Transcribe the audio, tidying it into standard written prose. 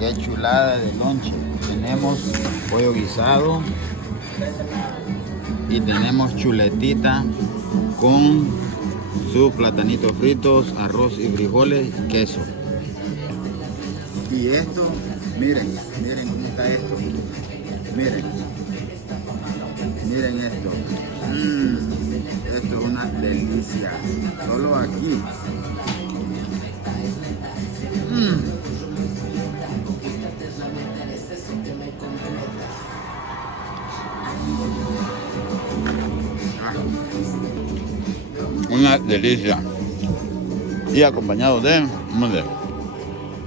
qué chulada de lonche. Tenemos pollo guisado y tenemos chuletita con sus platanitos fritos, arroz y frijoles, queso. Y esto, miren cómo está esto. Miren esto. Esto es una delicia. Solo aquí. Una delicia. Y acompañado de mole.